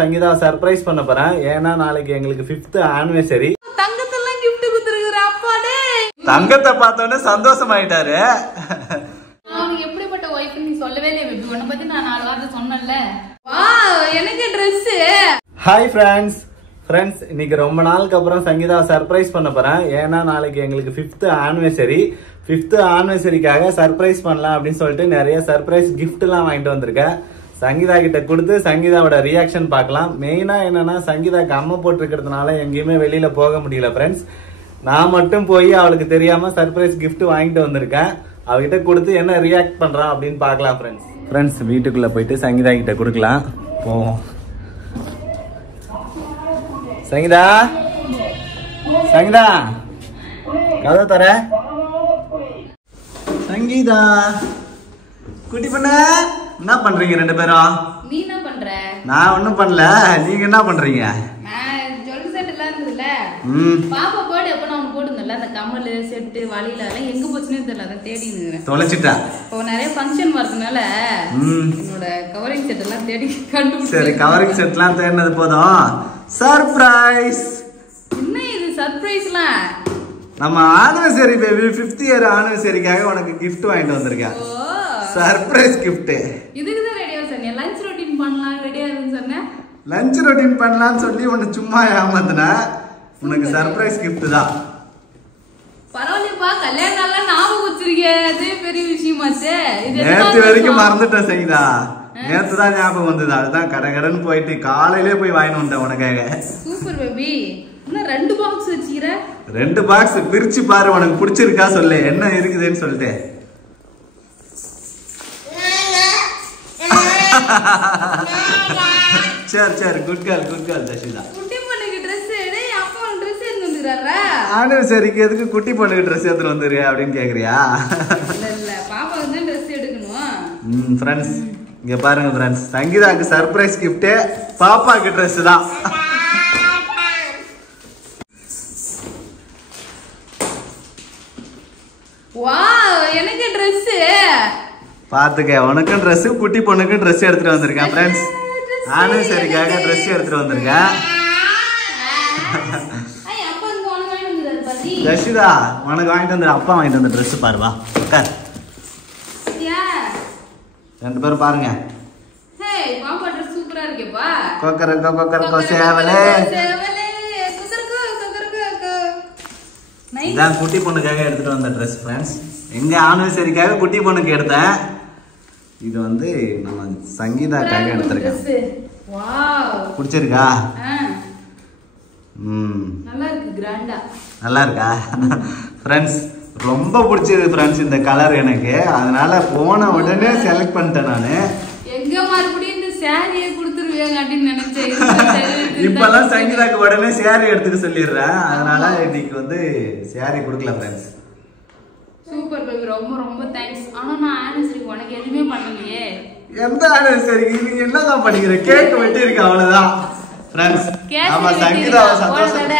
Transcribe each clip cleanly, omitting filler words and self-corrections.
Sangeetha surprise பண்ண போறேன். ஏன்னா நாளைக்கு எங்களுக்கு 5th ஆனிவர்சரி. தங்கத்தெல்லாம் gift குடுத்துருக்குற அப்பாடே. தங்கத்தை பார்த்தோன்னே சந்தோஷமாயிட்டாரு. அவனுக்கு எப்படிப்பட்ட வைஃப் நீ சொல்லவே இல்லையே பேபி. உன்னை பத்தி நான் 4 வார்த்தை சொன்னேன்ல. வாவ் எனக்கு Dress. ஹாய் ஃப்ரெண்ட்ஸ் இன்னைக்கு ரொம்ப நாளுக்கு அப்புறம் சங்கீதா சர்ப்ரைஸ் பண்ண போறேன். ஏன்னா நாளைக்கு எங்களுக்கு 5th ஆனிவர்சரி. 5th ஆனிவர்சரிக்காக சர்ப்ரைஸ் பண்ணலாம் அப்படின்னு சொல்லிட்டு நிறைய சர்ப்ரைஸ் கிஃப்ட் எல்லாம் வாங்கிட்டு வந்திருக்கேன். சங்கீதா கிட்ட கொடுத்து சங்கீதாவோட ரியாக்ஷன் பார்க்கலாம். மெயினா என்னன்னா சங்கீதாக்கு அம்மா போட்டிருக்கிறதுனால எங்கேயுமே வெளியில போக முடியல ஃப்ரெண்ட்ஸ். நான் மட்டும் போய் அவளுக்கு தெரியாம சர்ப்ரைஸ் கிஃப்ட் வாங்கிட்டு வந்திருக்கேன். அவகிட்ட கொடுத்து என்ன ரியாக்ட் பண்றான் அப்படின்னு பார்க்கலாம் ஃப்ரெண்ட்ஸ். வீட்டுக்குள்ள போயிட்டு சங்கீதா கிட்ட கொடுக்கலாம். போவோம். சங்கீதா கதை தர. சங்கீதா குட்டி பண்ண என்ன பண்றீங்க ரெண்டு பேரும்? நீ என்ன பண்ற? நான் ஒண்ணும் பண்ணல. நீங்க என்ன பண்றீங்க? நான் ஜொல் செட் எல்லாம் இருந்ததுல. பாப்பா போடு அப்ப நான் போடுங்கல்ல அந்த கம்மல் செட் வலியில எல்லாம் எங்க போச்சுனே தெரியல. அத தேடி நிக்கிறேன். தொலைச்சிட்டா. இப்போ நிறைய ஃபங்க்ஷன் வரதுனால என்னோட கவரிங் செட் எல்லாம் தேடி கண்டுபிடிச்சேன். சரி கவரிங் செட்லாம் தேடினது போதும். சர்ப்ரைஸ். என்ன இது சர்ப்ரைஸ்லாம்? நம்ம ஆனிவர்சரி பேபி 5th இயர் ஆனிவர்சரிக்காக உனக்கு கிஃப்ட் வாங்கிட்டு வந்திருக்கேன். Surprise gift. இதுக்கு தான் ரெடியா சொன்னே. லஞ்ச் ரொட்டீன் பண்ணலாம் ரெடியா இருக்குன்னு சொன்னேன். லஞ்ச் ரொட்டீன் பண்ணலாம்னு சொல்லி உன்னை சும்மா ஏமாத்துனா. உனக்கு சர்ப்ரைஸ் கிஃப்ட் தான். பரவாயில்லப்பா கல்யாண நாள்ல ஞாபகம் வச்சிருக்கே. அது பெரிய விஷயமாச்சே. நேத்து வரைக்கும் மறந்துட்டேன் சங்கீதா. நேத்து தான் ஞாபகம் வந்தது. அதுதான் கடகடன்னு போயிட்டு காலையிலே போய் வாங்கிட்டு வந்தேன் உனக்காக. Super baby. இன்னும் 2 பாக்ஸ் வச்சிர. 2 பாக்ஸ் பிரிச்சு பாரு. உனக்கு பிடிச்சிருக்கா சொல்லு என்ன இருக்குதுன்னு சொல்லிட்டு. சரி குட் கேர்ள் தஷிதா. குட்டி பொண்ணுக்கு Dress எடு. அப்பா Dress எடுத்து வந்துறாரா? ஆனிவர்சரிக்கு எதுக்கு குட்டி பொண்ணுக்கு Dress எடுத்து வந்துரு அப்படின்னு கேக்குறியா? இல்ல பாப்பாக்கு தான் Dress எடுக்கணும். ஃப்ரெண்ட்ஸ் இங்க பாருங்க ஃப்ரெண்ட்ஸ். சங்கீதாக்கு சர்ப்ரைஸ் கிஃப்ட் பாப்பாக்கு Dress தான். வாவ் எனக்கு Dress. பாத்துக்க உனக்கும் Dress குட்டி பொண்ணுக்கும் Dress எடுத்துட்டு வந்திருக்கேன் ஃப்ரெண்ட்ஸ். ஆனிவர்சரிக்காக Dress எடுத்துட்டு வந்திருக்கேன். ஐ அப்பா இங்க வாங்கிட்டு வந்தாரு பாத்தி. தஷிதா உனக்கு வாங்கிட்டு வந்து அப்பா வாங்கிட்டு வந்த Dress பாரு வா. உட்கார். யா ரெண்டு பேரும் பாருங்க. ஹே பாப்பா Dress சூப்பரா இருக்கேப்பா. கொக்கரக்கோ சேவலே. இதான் குட்டி பொண்ணுக்காக எடுத்துட்டு வந்த Dress ஃப்ரெண்ட்ஸ். எங்க ஆனிவர்சரிக்காக குட்டி பொண்ணுக்கு எடுத்தேன். இது வந்து நம்ம சங்கீதாக்காக எடுத்திருக்கேன். வாவ் பிடிச்சிருக்கா? நல்லா இருக்கு கிராண்டா. நல்லா இருக்கா ஃப்ரெண்ட்ஸ்? ரொம்ப பிடிச்சது ஃப்ரெண்ட்ஸ் இந்த கலர் எனக்கு. அதனால போன உடனே செலக்ட் பண்ணிட்டேன் நானு. எங்க மறுபடியும் இந்த சாரியை கொடுத்துருவேங்க அப்படின்னு நினைச்சேன். இப்பெல்லாம் சங்கீதாக்கு உடனே சாரி எடுத்துக்க சொல்லிடுறேன். அதனால இன்னைக்கு வந்து சாரி கொடுக்கல ஃப்ரெண்ட்ஸ். சூப்பர் பேபி ரொம்ப தேங்க்ஸ். ஆனா நான் ஆனிவர்சரிக்கு உனக்கு எதுவுமே பண்ணலையே. எந்த ஆனிவர்சரிக்கு நீ என்னதான் பண்ணிக்கிற? கேக் வெட்டி இருக்கு அவ்வளவுதான் ஃப்ரெண்ட்ஸ். ஆமா சங்கீதாவை சந்தோஷம்.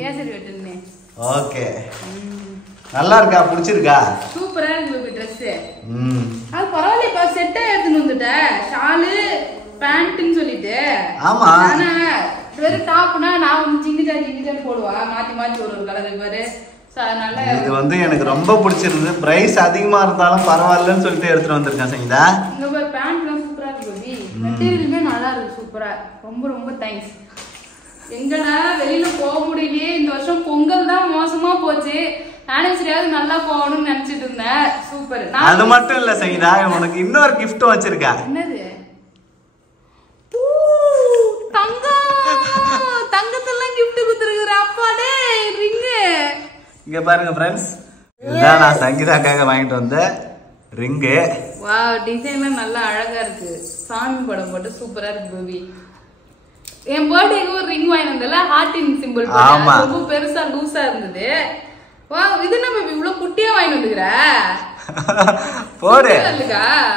கேசரி வெட்டுனே. ஓகே நல்லா இருக்கா? பிடிச்சிருக்கா? சூப்பரா இருக்கு பேபி Dress. அது பரவாயில்லைப்பா செட்டா எடுத்துட்டு வந்துட்ட. ஷாலு பேண்ட்னு சொல்லிட்டு. ஆமா ஆனா வெறும் டாப்னா நான் வந்து ஜிங்கிஜா போடுவா. மாத்தி ஒரு கலர் பாரு. இது வந்து எனக்கு ரொம்ப பிடிச்சிருந்தது. பிரைஸ் அதிகமா இருந்தாலும் பரவாயில்லன்னு சொல்லிட்டு எடுத்துட்டு வந்திருக்கேன் சங்கீதா. இங்க பாரு பேண்ட்லாம் சூப்பரா இருக்கு பேபி. மெட்டீரியலுமே நல்லா இருக்கு சூப்பரா. ரொம்ப தேங்க்ஸ். எங்கடா வெளியில போக முடியலையே. இந்த வருஷம் பொங்கல் தான் மோசமா போச்சு. ஆனிவர்சரியாவது நல்லா போகணும்னு நினைச்சிட்டு இருந்தேன். சூப்பர். அது மட்டும் இல்ல சங்கீதா உனக்கு இன்னொரு கிஃப்ட் வச்சிருக்கா. என்னது? தங்கத்தெல்லாம் கிஃப்ட் குடுத்துருக்குற அப்பாடே. ரிங். இங்க பாருங்க ஃப்ரெண்ட்ஸ். இதுதான் நான் சங்கீதாக்காக வாங்கிட்டு வந்த ரிங். வாவ் டிசைன்லாம் நல்லா அழகா இருக்கு. சாமி படம் போட்டு சூப்பரா இருக்கு பேபி. என் பர்த்டேக்கு ஒரு ரிங் வாங்கி வந்தல ஹார்ட்டின் சிம்பிள் போட்டு. ரொம்ப பெருசா லூசா இருந்தது. வாவ் இது என்ன பேபி இவ்ளோ குட்டியா வாங்கி வந்துக்கற? போடு.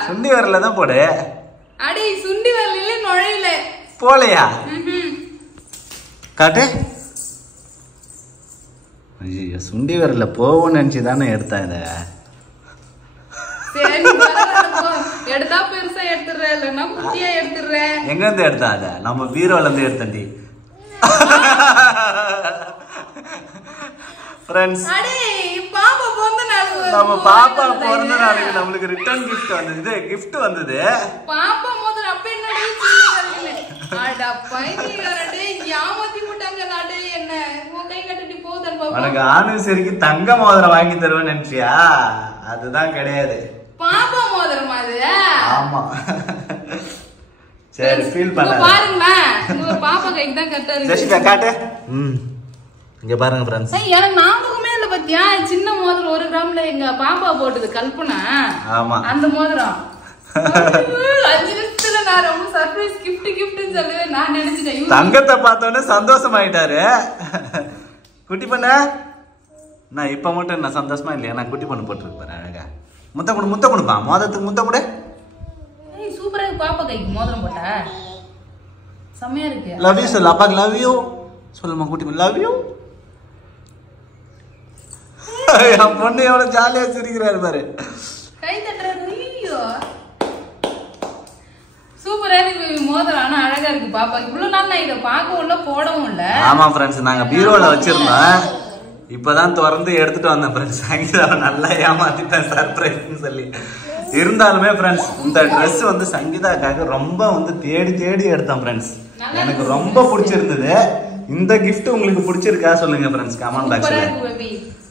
சுண்டி வரல தான் போடு. அடி சுண்டி வரல நுழையல. போலையா? காட்டு. ஐயோ சுண்டி வரல போவோன்னு நினைச்சு தானே எடுத்தேன் இதை. எடுத்தா பெருசா எடுத்துற இல்லன்னா குட்டியா எடுத்துற. எங்க இருந்து எடுத்தாத? நம்ம பீரோல இருந்து எடுத்தண்டி. ஃப்ரெண்ட்ஸ் அடே பாப்பா பிறந்த நாள், நம்ம பாப்பா பிறந்த நாளுக்கு நமக்கு ரிட்டர்ன் கிஃப்ட் வந்தது. கிஃப்ட் வந்தது பாப்பா மோதிர. அப்ப என்னடா சொல்லுங்க? அட பையனே யாமத்தி முட்டாங்க நாடே. என்ன உன் கை கட்டிட்டு போதல் பாப்பா. உனக்கு ஆனிவர்சரிக்கு தங்க மோதிரம் வாங்கி தருவேன்னு நினைச்சியா? அதுதான் கிடையாது. பாப்பா மோதிரம் அது. ஆமா. சரி ஃபீல் பண்ண பாருங்களா, உங்க பாப்பா கைக்கு தான் கரெக்ட்டா இருக்கு. ஜெசிகா காட்டு. இங்க பாருங்க फ्रेंड्स. எனக்கு ஞாபகமே இல்ல பாத்தியா, சின்ன மோதிரம் 1 கிராம்ல எங்க பாப்பா போட்டது கல்பனா. ஆமா அந்த மோதிரம். 5 நிமிஷத்துல நான் ரொம்ப சர்ப்ரைஸ் கிஃப்ட்னு சொல்லவே நான் நினைச்சிட்டேன். தங்கத்தை பார்த்தோன்னே சந்தோஷமாயிட்டாரு குட்டி பண்ண. நான் இப்ப மட்டும் நான் சந்தோஷமா இல்லையா? நான் குட்டி பண்ண போட்டுருப்பேன் அழகா. முத்த கொடுப்பா மோதிரத்துக்கு முத்த கொடு. சூப்பரா இருக்கு பாப்பா கைக்கு மோதிரம் போட்ட. செமையா இருக்கு. லவ் யூ சொல்லு அப்பாக்கு. லவ் யூ சொல்லுமா குட்டி பண்ண. Love you. என் பொண்ணு எவ்வளவு ஜாலியா சிரிக்கிறாரு பாரு. கை தட்டுறாரு. சூப்பரா இருக்கு மோதிரம். ஆனா அழகா இருக்கு பாப்பா. இவ்வளவு நாள் நான் இதை பார்க்கவும் இல்ல போடவும் இல்ல. ஆமா ஃப்ரெண்ட்ஸ், நாங்க பீரோல வச்சிருந்தோம். இப்பதான் திறந்து எடுத்துட்டு வந்தேன் ஃப்ரெண்ட்ஸ். சங்கீதாவை நல்லா ஏமாத்திட்டேன் சர்ப்ரைஸ்னு சொல்லி. இருந்தாலுமே ஃப்ரெண்ட்ஸ் இந்த ட்ரெஸ் வந்து சங்கீதாக்காக ரொம்ப வந்து தேடி எடுத்தேன் ஃப்ரெண்ட்ஸ். எனக்கு ரொம்ப பிடிச்சிருந்தது. இந்த கிஃப்ட் உங்களுக்கு பிடிச்சிருக்கா சொல்லுங்க ஃப்ரெண்ட்ஸ் கமெண்ட் பாக்ஸ்ல.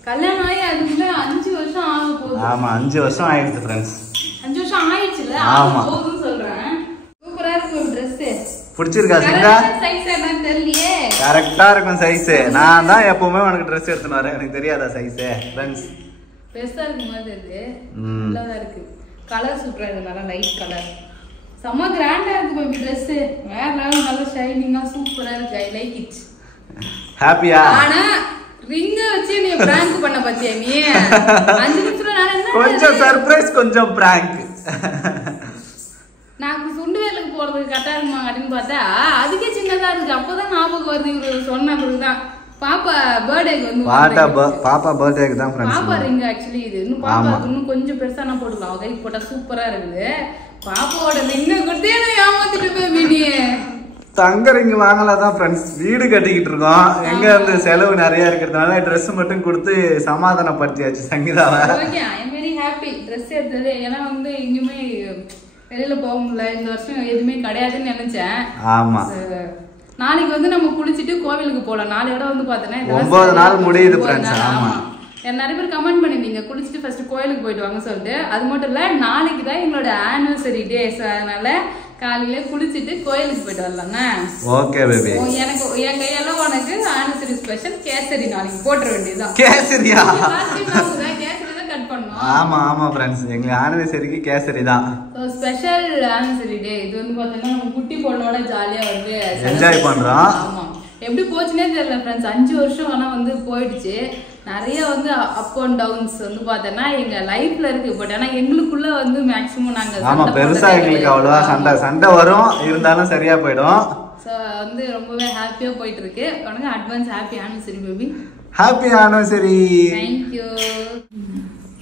கல்யாணம் ஆகி அதுக்குள்ள 5 வருஷம் ஆக போகுது. ஆமா 5 வருஷம் ஆயிடுச்சு ஃப்ரெண்ட்ஸ். 5 வருஷம் ஆயிடுச்சுல. ஆமா போகுதுன்னு சொல்றேன். சூப்பரா இருக்கு Dress. பிடிச்சிருக்கா சிங்கா? சைஸ் என்ன தெரியலையே. கரெக்ட்டா இருக்கும் சைஸ். நான் தான் எப்பவுமே உனக்கு Dress எடுத்துட்டு வரேன். எனக்கு தெரியாதா சைஸ் ஃப்ரெண்ட்ஸ்? பெருசா இருக்கு மாதிரி இது. நல்லாதான் இருக்கு. கலர் சூப்பரா இருக்கு. நல்லா லைட் கலர். செம்ம கிராண்டா இருக்கு பேபி Dress. வேற லெவல் நல்ல ஷைனிங்கா சூப்பரா இருக்கு. I like it. ஹாப்பியா? ஆனா ரிங்க வச்சு நீ பிராங்க் பண்ண பத்தியா நீ? 5 நிமிஷத்துல நான் என்ன கொஞ்சம் சர்ப்ரைஸ் கொஞ்சம் பிராங்க். நான் சுண்டு வேலுக்கு போறதுக்கு கரெக்டா இருக்குமா அப்படின்னு பார்த்தா அதுக்கே சின்னதா இருக்கு. அப்பதான் ஞாபகம் வருது இவரு சொன்ன பிறகுதான். பாப்பா பர்த்டேக்கு வந்து பாப்பா பர்த்டேக்கு தான் ஃப்ரெண்ட்ஸ். பாப்பா ரிங் ஆக்சுவலி இது இன்னும் பாப்பாக்கு இன்னும் கொஞ்சம் பெருசா நான் போட்டுக்கலாம். அவ கைக்கு போட்டா சூப்பரா இருக்குது. பாப்பாவோட ரிங்க கொடுத்தே ஏமாத்திட்டு பேபி நீ. தங்க ரிங் வாங்கலாம் ஃப்ரெண்ட்ஸ். வீடு கட்டிக்கிட்டு இருக்கோம். எங்க இருந்து செலவு நிறைய இருக்கிறதுனால Dress மட்டும் கொடுத்து சமாதானப்படுத்தியாச்சு சங்கீதாவை. Okay I am very happy Dress எடுத்தது. ஏன்னா வந்து எங்கேயுமே வெளியில போக முடியல. இந்த வருஷம் எதுவுமே கிடையாதுன்னு நினைச்சேன். ஆமா நாளைக்கு வந்து நம்ம குளிச்சுட்டு கோவிலுக்கு போலாம். நாளையோட வந்து பாத்தீங்கன்னா 9 நாள் முடியுது ஃப்ரெண்ட்ஸ். ஆமா நிறைய பேர் கமெண்ட் பண்ணிருந்தீங்க குளிச்சுட்டு ஃபர்ஸ்ட் கோயிலுக்கு போயிட்டு வாங்க சொல்லிட்டு. அது மட்டும் இல்ல நாளைக்கு தான் எங்களோட ஆனிவர்சரி டே. அதனால காலையில குளிச்சுட்டு கோயிலுக்கு போயிட்டு வரலாம்னா. Okay baby. எனக்கு என் கையெல்லாம் உனக்கு ஆனிவர்சரி ஸ்பெஷல் கேசரி நாளைக்கு போட்டுற வேண்டியதுதான். கேசரியா? கேசரி தான் கட் பண்ணோம். ஆமா ஆமா ஃப்ரெண்ட்ஸ் எங்க ஆனிவர்சரிக்கு கேசரி தான். ஸ்பெஷல் ஆனிவர்சரி டே. இது வந்து பாத்தீங்கன்னா நம்ம குட்டி பொண்ணோட ஜாலியா வந்து என்ஜாய் பண்றோம். ஆமா எப்படி போச்சுனே தெரியல ஃப்ரெண்ட்ஸ். 5 வருஷம் ஆனா வந்து போயிடுச்சு. நிறைய வந்து அப் அண்ட் டவுன்ஸ் வந்து பார்த்தோன்னா எங்க லைஃப்ல இருக்கு. பட் ஆனா எங்களுக்குள்ள வந்து மேக்ஸிமம் நாங்க ஆமா பெருசா எங்களுக்கு அவ்வளவா சண்டை வரும். இருந்தாலும் சரியா போயிடும். சோ வந்து ரொம்பவே ஹாப்பியா போயிட்டு இருக்கு. உனக்கு advance happy anniversary baby. Happy anniversary. Thank you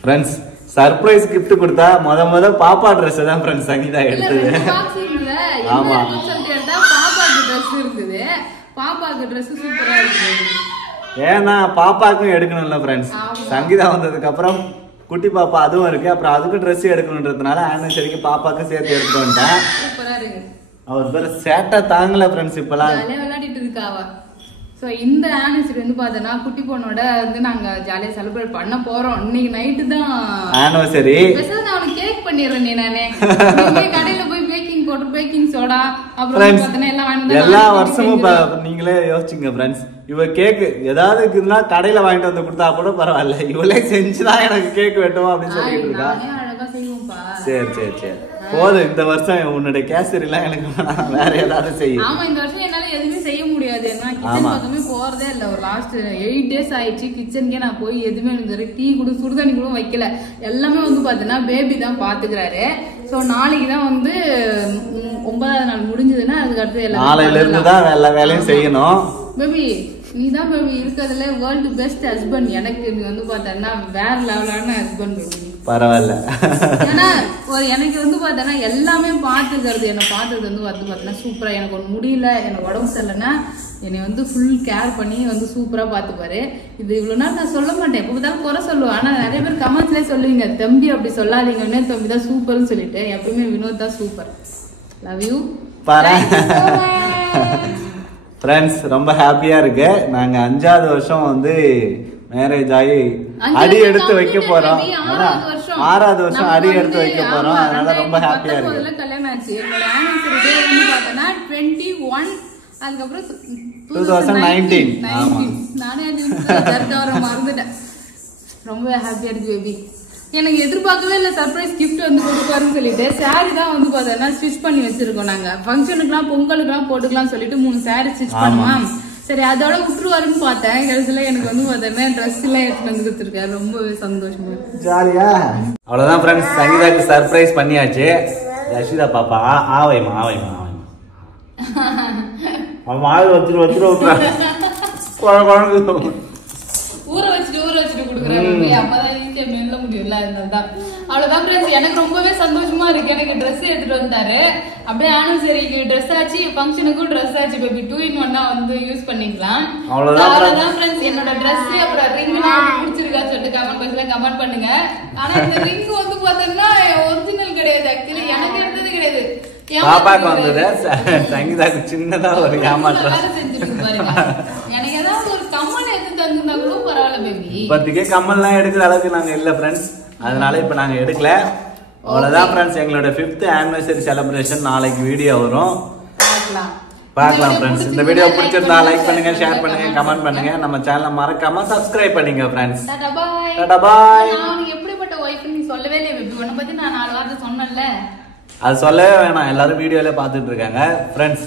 friends. Surprise gift கொடுத்தா முத பாப்பா Dress தான் ஃப்ரெண்ட்ஸ் சங்கீதா எடுத்தது. ஆமா பாப்பாக்கு Dress இருக்குது. பாப்பாக்கு Dress சூப்பரா இருக்கு. ஏன்னா பாப்பாக்கும் எடுக்கணும்ல ஃப்ரெண்ட்ஸ். சங்கீதா வந்ததுக்கு அப்புறம் குட்டி பாப்பா அதுவும் இருக்கு. அப்புறம் அதுக்கும் Dress எடுக்கணும்ன்றதுனால ஆனிவர்சரிக்கு பாப்பாக்கு சேர்த்து எடுத்துட்டு வந்துட்டேன். சூப்பரா இருக்கு. அவர் பேர் சேட்டை தாங்கல ஃப்ரெண்ட்ஸ். இப்பலாம் ஜாலியா விளையாடிட்டு இருக்காவ. சோ இந்த ஆனிவர்சரி வந்து பார்த்தனா குட்டி பொண்ணோட வந்து நாங்க ஜாலியா செலிப்ரேட் பண்ண போறோம். இன்னைக்கு நைட்டு தான் ஆனிவர்சரி. ஸ்பெஷல் நான் உனக்கு கேக் பண்ணிறேன். நானே கடையில போய் பேக்கிங் பவுடர் பேக்கிங் சோடா அப்புறம் பார்த்தனா எல்லாம் வாங்கிட்டு எல்லா வருஷமும் நீங்களே யோசிச்சுங்க ஃப்ரெண்ட்ஸ். இவ கேக் ஏதாவது இருக்குதுன்னா கடையில வாங்கிட்டு வந்து கொடுத்தா கூட பரவாயில்ல. இவளே செஞ்சுதான் எனக்கு கேக் வெட்டுவோம் அப்படின்னு சொல்லிட்டு இருக்கா. சரி சரி சரி போதும். இந்த வருஷம் உன்னுடைய கேசரி எல்லாம் எனக்கு வேற ஏதாவது செய்யும். ஆமா இந்த வருஷம் என்னால எதுவுமே செய்ய முடியாது. ஏன்னா கிச்சன் பக்கமே போறதே இல்ல. ஒரு லாஸ்ட் 8 days ஆயிடுச்சு கிச்சனுக்கே நான் போய் எதுவுமே டீ கூட சுடுதண்ணி கூட வைக்கல. எல்லாமே வந்து பாத்தீங்கன்னா பேபி தான் பாத்துக்கிறாரு. சோ நாளைக்கு தான் வந்து 9வது நாள் முடிஞ்சதுன்னா அதுக்கு அடுத்து எல்லாம் நாளையில இருந்து தான் எல்லா வேலையும் செய்யணும். பேபி நீதான் பேபி இருக்கிறதுல வேர்ல்டு பெஸ்ட் ஹஸ்பண்ட். எனக்கு நீ வந்து பார்த்தா வேற லெவலான ஹஸ்பண்ட் பேபி. பரவாயில்ல. ஏன்னா எனக்கு வந்து பார்த்தோன்னா எல்லாமே பார்த்துக்கிறது, என்னை பார்த்தது வந்து பார்த்தீங்கன்னா சூப்பரா. எனக்கு ஒரு முடியல, எனக்கு உடம்பு சரியில்லைன்னா என்னை வந்து ஃபுல் கேர் பண்ணி வந்து சூப்பரா பார்த்துப்பாரு. இது இவ்வளவு நாள் நான் சொல்ல மாட்டேன், எப்போ பார்த்தாலும் குறை சொல்லுவேன். ஆனா நிறைய பேர் கமெண்ட்ஸ்லேயே சொல்லுவீங்க, தம்பி அப்படி சொல்லாதீங்க, வினோத் தம்பி தான் சூப்பர்னு சொல்லிட்டு. எப்பவுமே வினோத் தான் சூப்பர். Love you friends. ரொம்ப ஹாப்பியா இருக்கு. நாங்க 5வது வருஷம் வந்து மேரேஜ் ஆகி அடி எடுத்து வைக்க போறோம். 6வது வருஷம் அடி எடுத்து வைக்க போறோம். அதனால ரொம்ப ஹாப்பியா இருக்கு. கல்யாணம் ஆச்சு. என்னோட ஆனிவர்சரி டே வந்து பார்த்தோன்னா 21, அதுக்கப்புறம் 2019. நானே மறந்துட்டேன். ரொம்ப ஹாப்பியா இருக்கு பேபி. எனக்கு எதிர்பார்க்கவே இல்லை சர்ப்ரைஸ் கிஃப்ட் வந்து கொடுப்பாருன்னு சொல்லிட்டு. சாரி தான் வந்து பார்த்தோன்னா ஸ்டிச் பண்ணி வச்சிருக்கோம். நாங்க ஃபங்க்ஷனுக்குலாம் பொங்கலுக்குலாம் போட்டுக்கலாம் சொல்லிட்டு 3 சாரி ஸ்டிச் பண்ணுவோம். சரி அதோட விட்டுருவாருன்னு பார்த்தேன். கடைசியில எனக்கு வந்து பார்த்தோன்னா ட்ரெஸ் எல்லாம் எடுத்துட்டு வந்து கொடுத்துருக்காரு. ரொம்பவே சந்தோஷமா இருக்கு. ஜாலியா. அவ்வளவுதான் ஃப்ரெண்ட்ஸ், சங்கீதாக்கு சர்ப்ரைஸ் பண்ணியாச்சு. ரஷிதா பாப்பா ஆவைமா ஆவைமா ஆவைமா அவன் ஆள் வச்சுட்டு ஊற வச்சுட்டு கொடுக்குறாரு. அப்பதான் ஈஸியா மெல்ல முடியும்ல. அதனாலதான். அவ்வளவுதான் ஃப்ரெண்ட்ஸ். எனக்கு ரொம்பவே சந்தோஷமா இருக்கு. எனக்கு ட்ரெஸ் எடுத்துட்டு வந்தாரு. அப்படியே ஆனிவர்சரிக்கு ட்ரெஸ் ஆச்சு, ஃபங்க்ஷனுக்கும் ட்ரெஸ் ஆச்சு பேபி. 2 in 1 வந்து யூஸ் பண்ணிக்கலாம். அவ்வளவுதான் ஃப்ரெண்ட்ஸ். என்னோட ட்ரெஸ் அப்புறம் ரிங் பிடிச்சிருக்கா சொல்லிட்டு கமெண்ட் பாக்ஸ்ல கமெண்ட் பண்ணுங்க. ஆனா இந்த ரிங் வந்து பாத்தீங்கன்னா ஒரிஜினல் கிடையாது. ஆக்சுவலி எனக்கு எடுத்தது கிடையாது, பாப்பாக்கு வந்தது. சங்கீதாக்கு சின்னதா ஒரு ஏமாற்றம் பாருங்க. எனக்கு ஏதாவது ஒரு கம்மல் எடுத்து தந்துருந்தா கூட பரவாயில்ல பேபி. இப்போதைக்கு கம்மல்லாம் எடுக்கிற அளவுக்கு நாங்க இல்ல ஃப்ரெண்ட்ஸ். அதனால இப்ப நாங்க எடுக்கல. அவ்வளவுதான் ஃப்ரெண்ட்ஸ். எங்களோட 5th anniversary செலிப்ரேஷன் நாளைக்கு வீடியோ வரும், பார்க்கலாம் ஃப்ரெண்ட்ஸ். இந்த வீடியோ பிடிச்சிருந்தா லைக் பண்ணுங்க, ஷேர் பண்ணுங்க, கமெண்ட் பண்ணுங்க. நம்ம சேனலை மறக்காம சப்ஸ்கிரைப் பண்ணுங்க ஃப்ரெண்ட்ஸ். டாடா பாய். நான் எப்படிப்பட்ட வைஃப் நீ சொல்லவே இல்லை பேபி. உன்னை பத்தி நான் 4 வார்த்தை சொன்னேன்ல, அது சொல்லவே வேணாம். எல்லாரும் வீடியோல பாத்துட்டு இருக்காங்க ஃப்ரெண்ட்ஸ்.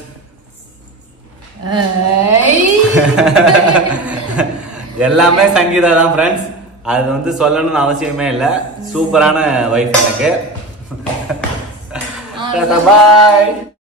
எல்லாமே சங்கீதா தான் ஃப்ரெண்ட்ஸ். அது வந்து சொல்லணும்னு அவசியமே இல்லை. சூப்பரான வைஃப் எனக்கு. டாடா பாய்.